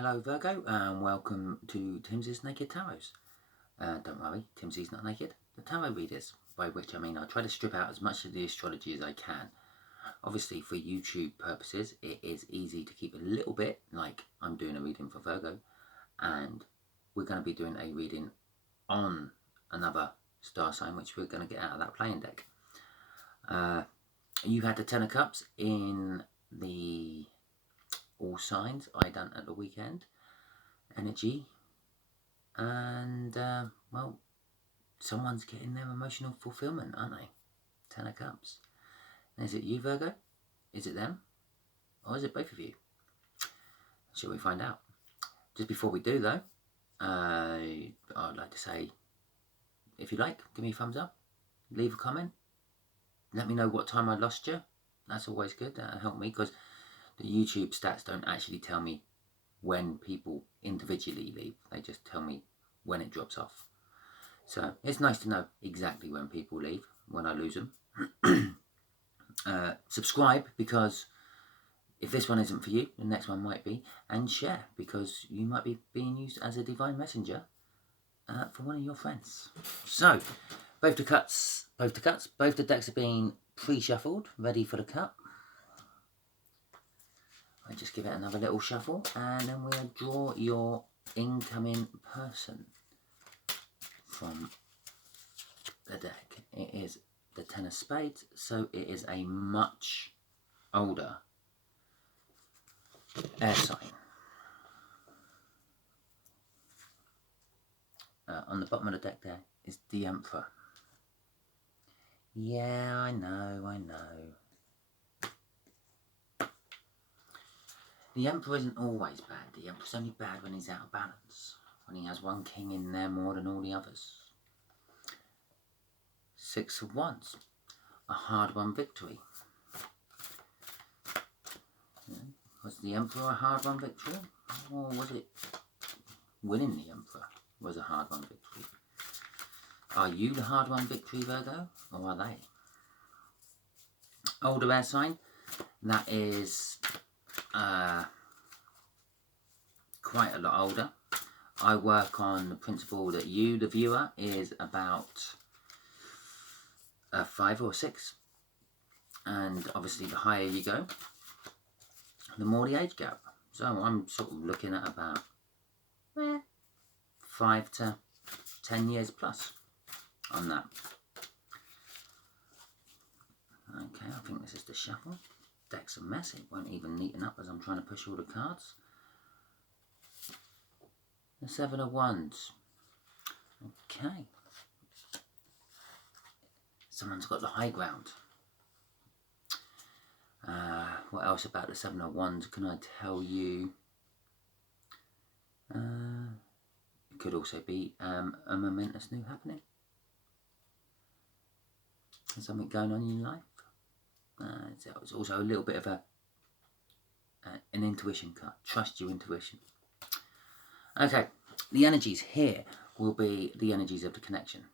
Hello Virgo and welcome to Timsy Naked Tarot. Don't worry, Timsy's not naked. The tarot readers, by which I mean I try to strip out as much of the astrology as I can. Obviously for YouTube purposes it is easy to keep a little bit, like I'm doing a reading for Virgo, and we're going to be doing a reading on another star sign which we're going to get out of that playing deck. You've had the Ten of Cups in the all signs I done at the weekend energy, and well, someone's getting their emotional fulfillment, aren't they? Ten of Cups. And is it you, Virgo? Is it them? Or is it both of you? Shall we find out? Just before we do though, I'd like to say, if you like, give me a thumbs up, leave a comment, let me know what time I lost you. That's always good. That'll help me, because the YouTube stats don't actually tell me when people individually leave. They just tell me when it drops off. So it's nice to know exactly when people leave, when I lose them. Subscribe, because if this one isn't for you, the next one might be. And share, because you might be being used as a divine messenger for one of your friends. So, both the decks are being pre-shuffled, ready for the cut. I just give it another little shuffle, and then we'll draw your incoming person from the deck. It is the Ten of Spades, so it is a much older air sign. On the bottom of the deck there is the Emperor. Yeah, I know. The Emperor isn't always bad. The Emperor's only bad when he's out of balance, when he has one king in there more than all the others. Six of Wands, a hard-won victory. Was the Emperor a hard-won victory? Or was it winning the Emperor was a hard-won victory? Are you the hard-won victory, Virgo? Or are they? Older air sign, that is quite a lot older. I work on the principle that you, the viewer, is about 5 or 6, and obviously the higher you go, the more the age gap. So I'm sort of looking at about 5 to 10 years plus on that. Okay, I think this is the shuffle. Deck's a mess, it won't even neaten up as I'm trying to push all the cards. The Seven of Wands. Okay. Someone's got the high ground. What else about the Seven of Wands can I tell you? It could also be a momentous new happening. There's something going on in your life. It's also a little bit of an intuition card. Trust your intuition. Okay, the energies here will be the energies of the connection.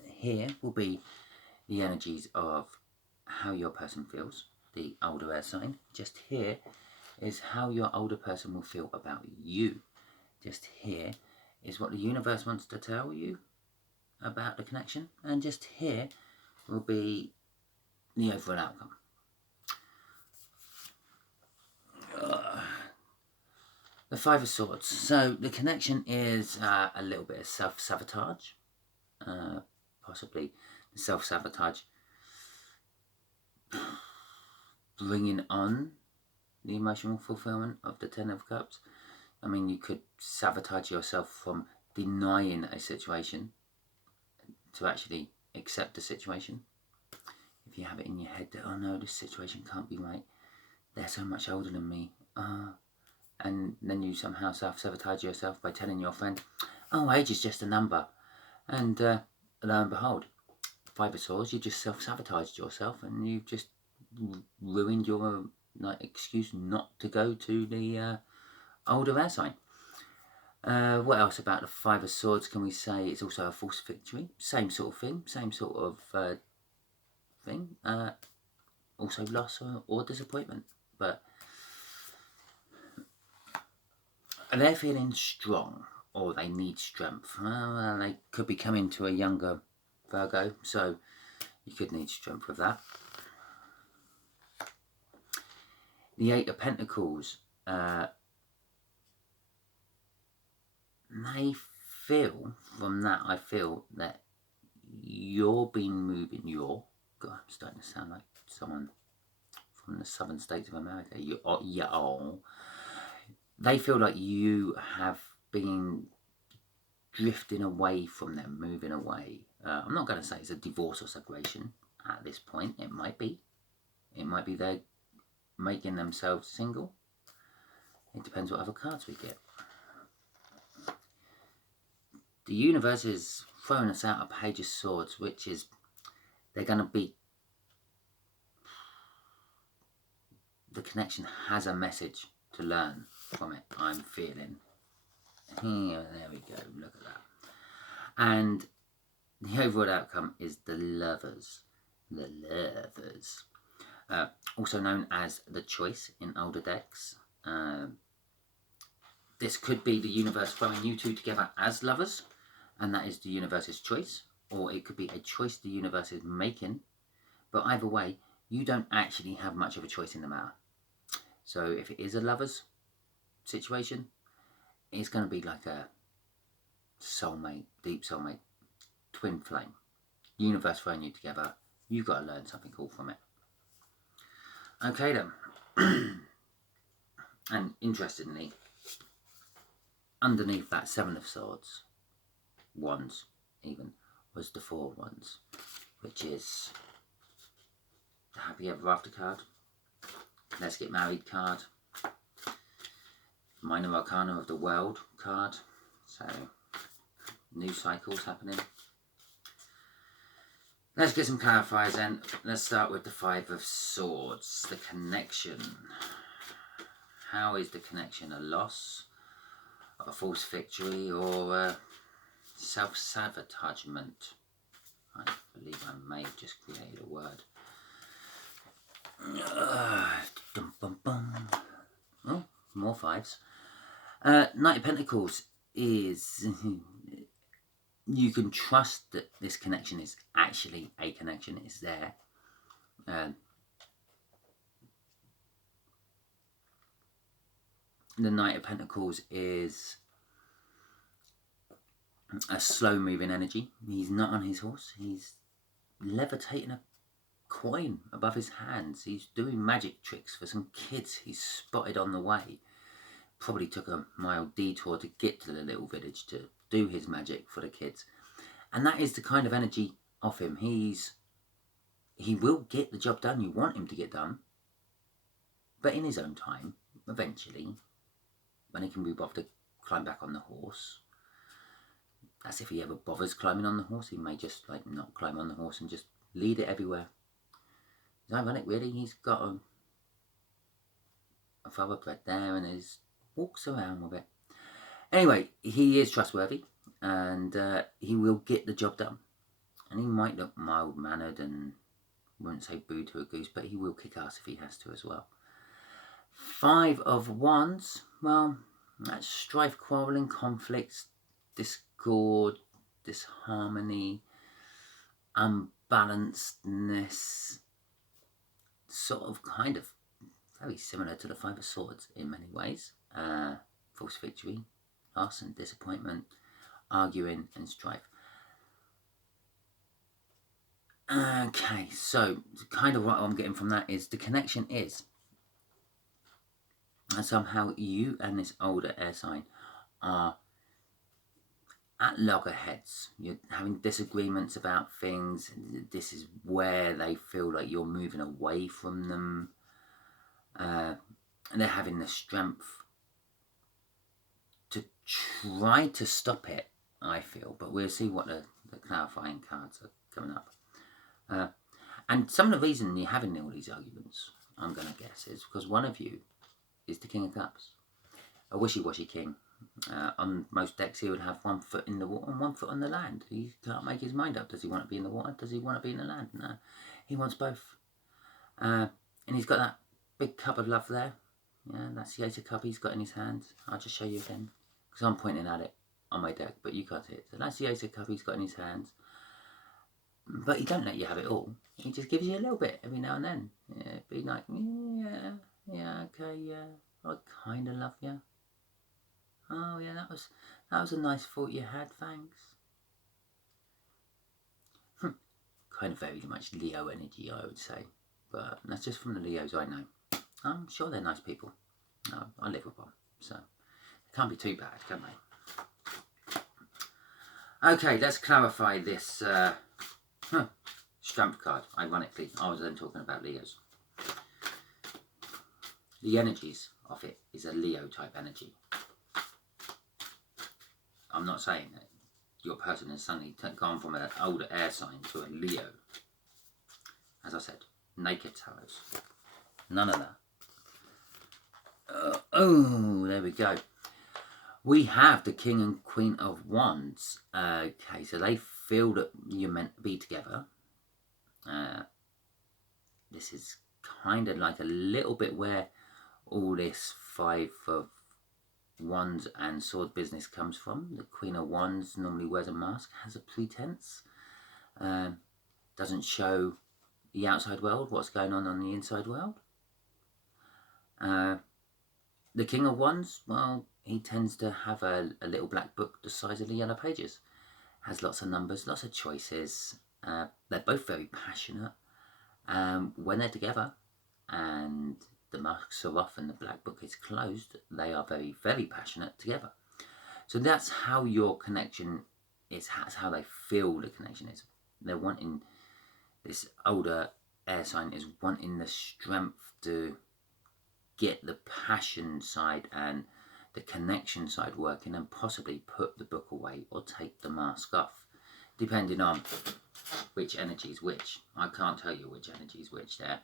Here will be the energies of how your person feels, the older air sign. Just here is how your older person will feel about you. Just here is what the universe wants to tell you about the connection. And just here will be the overall outcome. The Five of Swords. So the connection is a little bit of self-sabotage. Possibly the self-sabotage bringing on the emotional fulfillment of the Ten of Cups. I mean, you could sabotage yourself from denying a situation to actually accept the situation. If you have it in your head that, oh no, this situation can't be right, they're so much older than me, and then you somehow self-sabotage yourself by telling your friend, oh, age is just a number, and lo and behold, Five of Swords, you just self-sabotaged yourself, and you've just ruined your excuse not to go to the older air sign. What else about the Five of Swords can we say? It's also a false victory. Same sort of thing. Same sort of thing. Also loss or disappointment. But they're feeling strong, or they need strength. Well, they could be coming to a younger Virgo, so you could need strength with that. The Eight of Pentacles, they feel, from that, I feel that you're being moving, God, I'm starting to sound like someone from the southern states of America. They feel like you have been drifting away from them, moving away. I'm not going to say it's a divorce or separation at this point. It might be. It might be they're making themselves single. It depends what other cards we get. The universe is throwing us out a Page of Swords, which is they're going to be... The connection has a message to learn from it, I'm feeling. Here, there we go, look at that. And the overall outcome is the Lovers. The Lovers. Also known as the Choice in older decks. This could be the universe throwing you two together as lovers, and that is the universe's choice. Or it could be a choice the universe is making. But either way, you don't actually have much of a choice in the matter. So if it is a lover's situation, it's going to be like a soulmate, deep soulmate, twin flame. Universe throwing you together. You've got to learn something cool from it. Okay then. And interestingly, underneath that Seven of Swords, Wands even, was the Four of Wands, which is the Happy Ever After card. Let's Get Married card. Minor Arcana of the World card. So, new cycles happening. Let's get some clarifiers then. Let's start with the Five of Swords. The connection. How is the connection? A loss, a false victory, or self-sabotagement? I believe I may have just created a word. Oh, more fives. Knight of Pentacles is... you can trust that this connection is actually a connection. It's there. The Knight of Pentacles is a slow-moving energy. He's not on his horse. He's levitating a coin above his hands. He's doing magic tricks for some kids he's spotted on the way. Probably took a mild detour to get to the little village to do his magic for the kids. And that is the kind of energy of him. He will get the job done you want him to get done, but in his own time, eventually, when he can be bothered to climb back on the horse. As if he ever bothers climbing on the horse. He may just like not climb on the horse and just lead it everywhere. It's ironic really. He's got a thoroughbred there and he walks around with it. Anyway, he is trustworthy and he will get the job done. And he might look mild-mannered and won't say boo to a goose, but he will kick ass if he has to as well. Five of Wands, well, that's strife, quarrelling, conflicts, discord, disharmony, unbalancedness, sort of kind of very similar to the Five of Swords in many ways. False victory, loss and disappointment, arguing and strife. Okay, so kind of what I'm getting from that is the connection is and somehow you and this older air sign are at loggerheads. You're having disagreements about things. This is where they feel like you're moving away from them. And they're having the strength to try to stop it, I feel. But we'll see what the clarifying cards are coming up. And some of the reason you're having all these arguments, I'm going to guess, is because one of you is the King of Cups. A wishy-washy king. On most decks he would have 1 foot in the water and 1 foot on the land. He can't make his mind up. Does he want to be in the water? Does he want to be in the land? No. He wants both. And he's got that big cup of love there. Yeah, that's the Ace of Cups he's got in his hand. I'll just show you again, because I'm pointing at it on my deck, but you can't see it. So that's the Ace of Cups he's got in his hands. But he don't let you have it all. He just gives you a little bit every now and then. Yeah, be like, yeah, okay, yeah, I kind of love you. Oh yeah, that was a nice thought you had, thanks. Kind of very much Leo energy, I would say. But that's just from the Leos I know. I'm sure they're nice people. No, I live with one, so it can't be too bad, can they? Okay, let's clarify this Strength card. Ironically, I was then talking about Leos. The energies of it is a Leo type energy. I'm not saying that your person has suddenly gone from an older air sign to a Leo. As I said, naked tarots. None of that. Oh, there we go. We have the King and Queen of Wands. Okay, so they feel that you're meant to be together. This is kind of like a little bit where all this Five of Wands and Sword business comes from. The Queen of Wands normally wears a mask, has a pretense, doesn't show the outside world what's going on the inside world. The King of Wands, well, he tends to have a little black book the size of the yellow pages. Has lots of numbers, lots of choices. They're both very passionate. When they're together and the masks are off and the black book is closed, they are very, very passionate together. So that's how your connection is, that's how they feel the connection is. They're wanting, this older air sign is wanting the strength to get the passion side and the connection side working and possibly put the book away or take the mask off, depending on which energy is which. I can't tell you which energy is which there.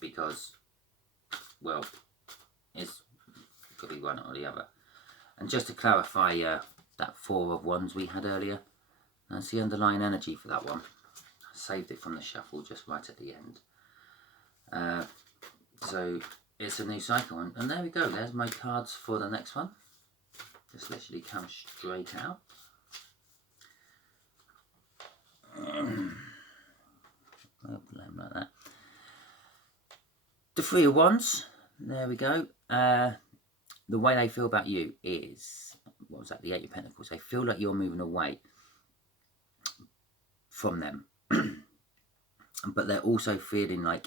Because, well, it could be one or the other. And just to clarify that Four of Wands we had earlier, that's the underlying energy for that one. I saved it from the shuffle just right at the end. So it's a new cycle, and there we go, there's my cards for the next one. Just literally come straight out. Like that. The Three of Wands, there we go. The way they feel about you is, what was that, the Eight of Pentacles. They feel like you're moving away from them. But they're also feeling like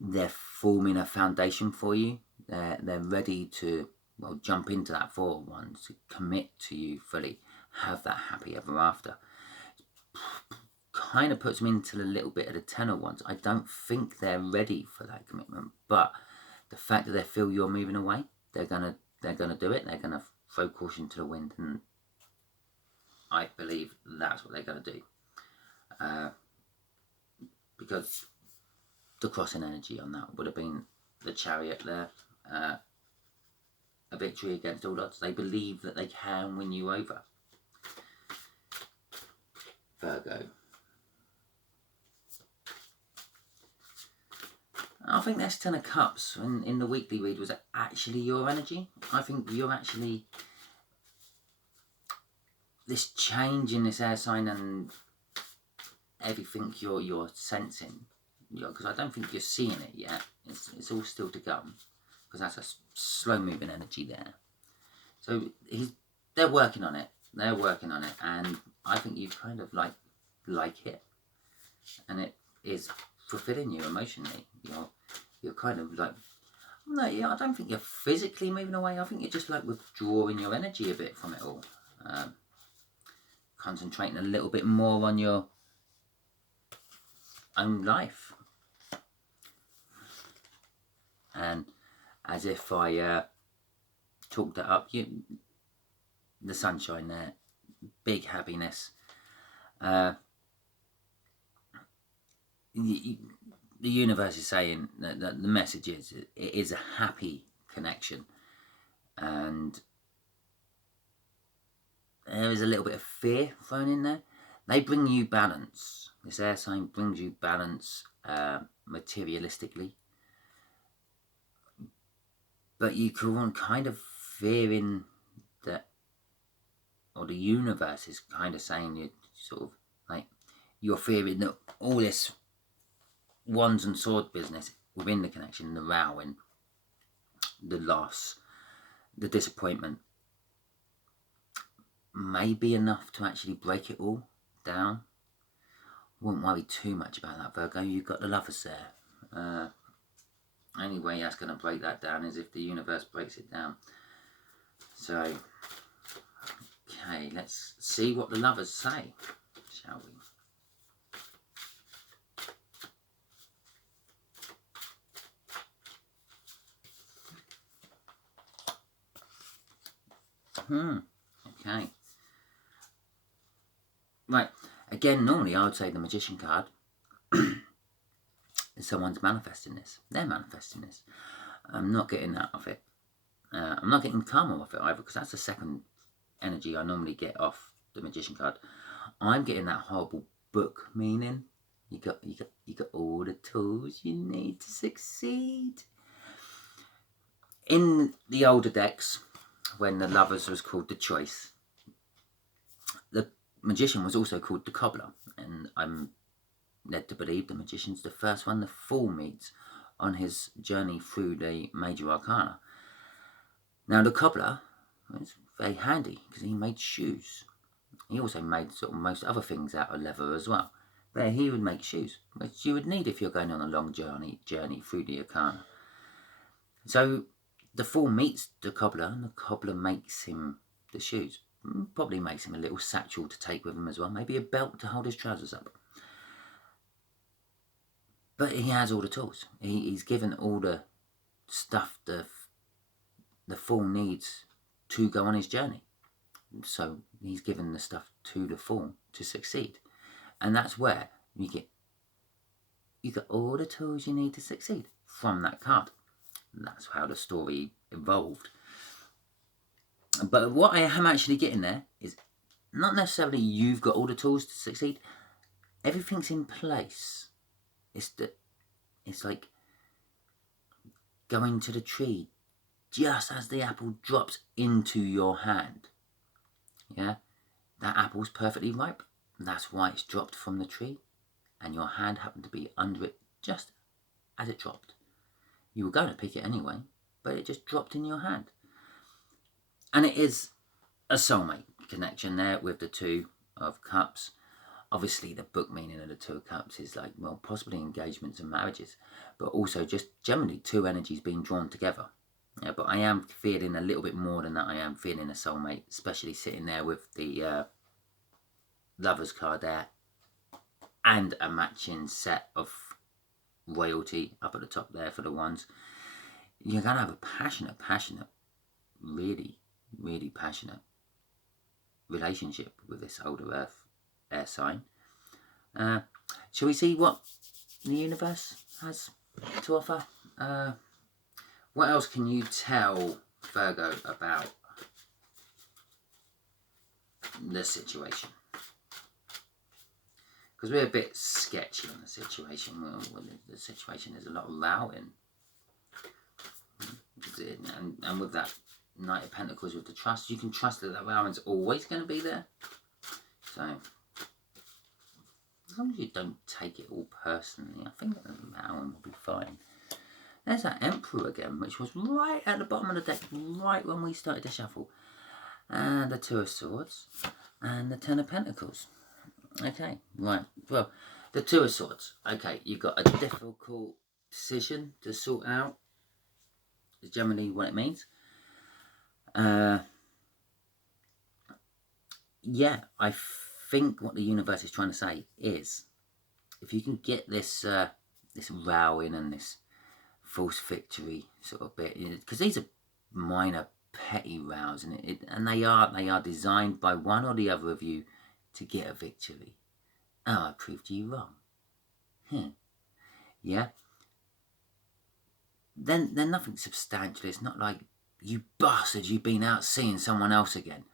they're forming a foundation for you. They're ready to, well, jump into that Four of Wands, to commit to you fully, have that happy ever after. Kind of puts them into a little bit of the Ten of Wands. I don't think they're ready for that commitment, but the fact that they feel you're moving away, they're gonna do it. They're gonna throw caution to the wind, and I believe that's what they're gonna do. Because the crossing energy on that would have been the Chariot there. A victory against all odds. They believe that they can win you over. Virgo. I think this Ten of Cups in the weekly read was actually your energy. I think you're actually, this change in this air sign and everything you're sensing, because I don't think you're seeing it yet. It's all still to come, because that's a slow moving energy there. So they're working on it. They're working on it, and I think you kind of like it, and it is fulfilling you emotionally. You're kind of like, no, yeah, I don't think you're physically moving away. I think you're just like withdrawing your energy a bit from it all, concentrating a little bit more on your own life. And as if I talked that up, the sunshine there, big happiness. The universe is saying that the message is, it is a happy connection, and there is a little bit of fear thrown in there. They bring you balance. This air sign brings you balance materialistically. but you can kind of fearing that, or the universe is kind of saying you sort of like you're fearing that all this wands and sword business within the connection, the rowing, the loss, the disappointment, may be enough to actually break it all down. Wouldn't worry too much about that, Virgo. You've got the Lovers there. Only way that's going to break that down is if the universe breaks it down. So, okay, let's see what the Lovers say, shall we? Okay. Right. Again, normally I would say the Magician card is someone's manifesting this. They're manifesting this. I'm not getting that off it. I'm not getting karma off it either, because that's the second energy I normally get off the Magician card. I'm getting that horrible book meaning. You got all the tools you need to succeed. In the older decks, when the Lovers was called the Choice, the Magician was also called the Cobbler, and I'm led to believe the Magician's the first one the Fool meets on his journey through the major arcana. Now the Cobbler was very handy because he made shoes. He also made sort of most other things out of leather as well. But he would make shoes, which you would need if you're going on a long journey through the arcana. So the Fool meets the Cobbler, and the Cobbler makes him the shoes. Probably makes him a little satchel to take with him as well. Maybe a belt to hold his trousers up. But he has all the tools. He's given all the stuff the Fool needs to go on his journey. So he's given the stuff to the Fool to succeed. And that's where you got all the tools you need to succeed from that card. And that's how the story evolved. But what I am actually getting there is not necessarily you've got all the tools to succeed. Everything's in place. It's like going to the tree just as the apple drops into your hand. Yeah, that apple's perfectly ripe. That's why it's dropped from the tree, and your hand happened to be under it just as it dropped. You were going to pick it anyway, but it just dropped in your hand. And it is a soulmate connection there with the Two of Cups. Obviously, the book meaning of the Two of Cups is like, well, possibly engagements and marriages, but also just generally two energies being drawn together. Yeah, but I am feeling a little bit more than that. I am feeling a soulmate, especially sitting there with the Lovers card there and a matching set of royalty up at the top there for the ones. You're going to have a passionate, really, really passionate relationship with this older Earth air sign. Shall we see what the universe has to offer? What else can you tell Virgo about the situation? Because we're a bit sketchy on the situation. Well, the situation is a lot of rowing. And with that Knight of Pentacles with the trust, you can trust that rowing's always going to be there. So, as long as you don't take it all personally, I think the rowing will be fine. There's that Emperor again, which was right at the bottom of the deck, right when we started to shuffle. And the Two of Swords, and the Ten of Pentacles. Okay, right. Well, the Two of Swords. Okay, you've got a difficult decision to sort out. Is generally what it means. Yeah, I think what the universe is trying to say is, if you can get this this rowing and this false victory sort of bit, because these are minor petty rows, and they are designed by one or the other of you to get a victory. Oh, I proved you wrong. Yeah. Then nothing substantial. It's not like, you bastard, you've been out seeing someone else again.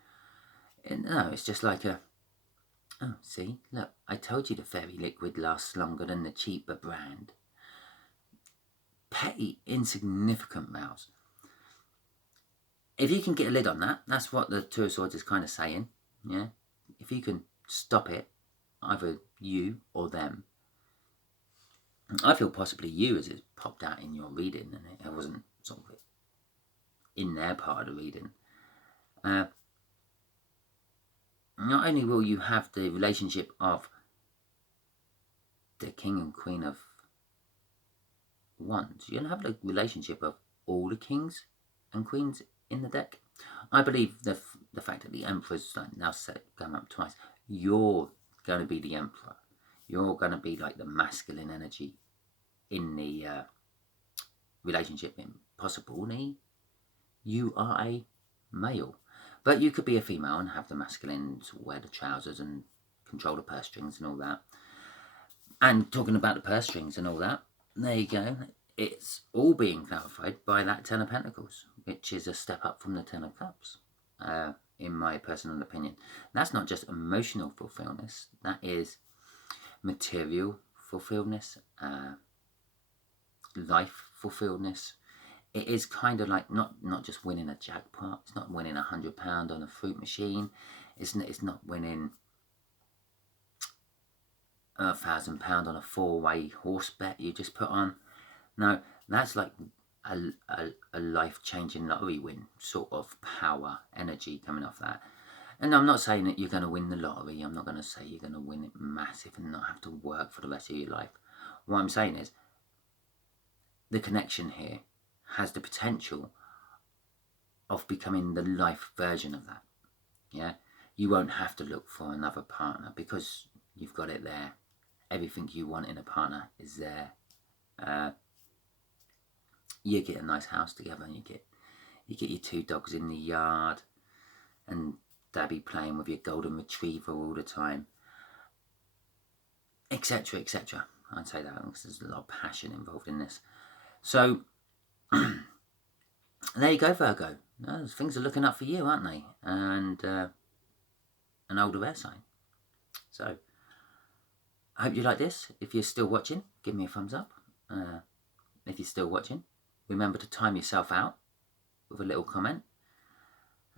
No, it's just like oh, see, look, I told you the fairy liquid lasts longer than the cheaper brand. Petty, insignificant rows. if you can get a lid on that, that's what the Two of Swords is kind of saying. Yeah, if you can stop it, either you or them. I feel possibly you, as it popped out in your reading, and it wasn't sort of in their part of the reading. Not only will you have the relationship of the King and Queen of Wands, you're going to have the relationship of all the kings and queens in the deck. I believe the fact that the Emperor's now going up twice, you're going to be the Emperor. You're going to be like the masculine energy in the relationship. Possibly you are a male, but you could be a female and have the masculine wear the trousers and control the purse strings and all that. And talking about the purse strings and all that, there you go. It's all being clarified by that Ten of Pentacles, which is a step up from the Ten of Cups, in my personal opinion. That's not just emotional fulfillment, that is material fulfillment, life fulfillment. It is kind of like not just winning a jackpot. It's not winning £100 on a fruit machine. It's not winning £1,000 on a 4-way horse bet you just put on. No, that's like a life-changing lottery win, sort of power, energy coming off that. And I'm not saying that you're going to win the lottery. I'm not going to say you're going to win it massive and not have to work for the rest of your life. What I'm saying is the connection here has the potential of becoming the life version of that. Yeah, you won't have to look for another partner because you've got it there. Everything you want in a partner is there. You get a nice house together, and you get your 2 dogs in the yard, and Dabby playing with your golden retriever all the time, etc., etc. I'd say that because there's a lot of passion involved in this. So there you go, Virgo. Things are looking up for you, aren't they? And an older air sign. So I hope you like this. If you're still watching, give me a thumbs up. If you're still watching, remember to time yourself out with a little comment.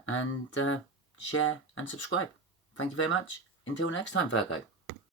And share and subscribe. Thank you very much. Until next time, Virgo.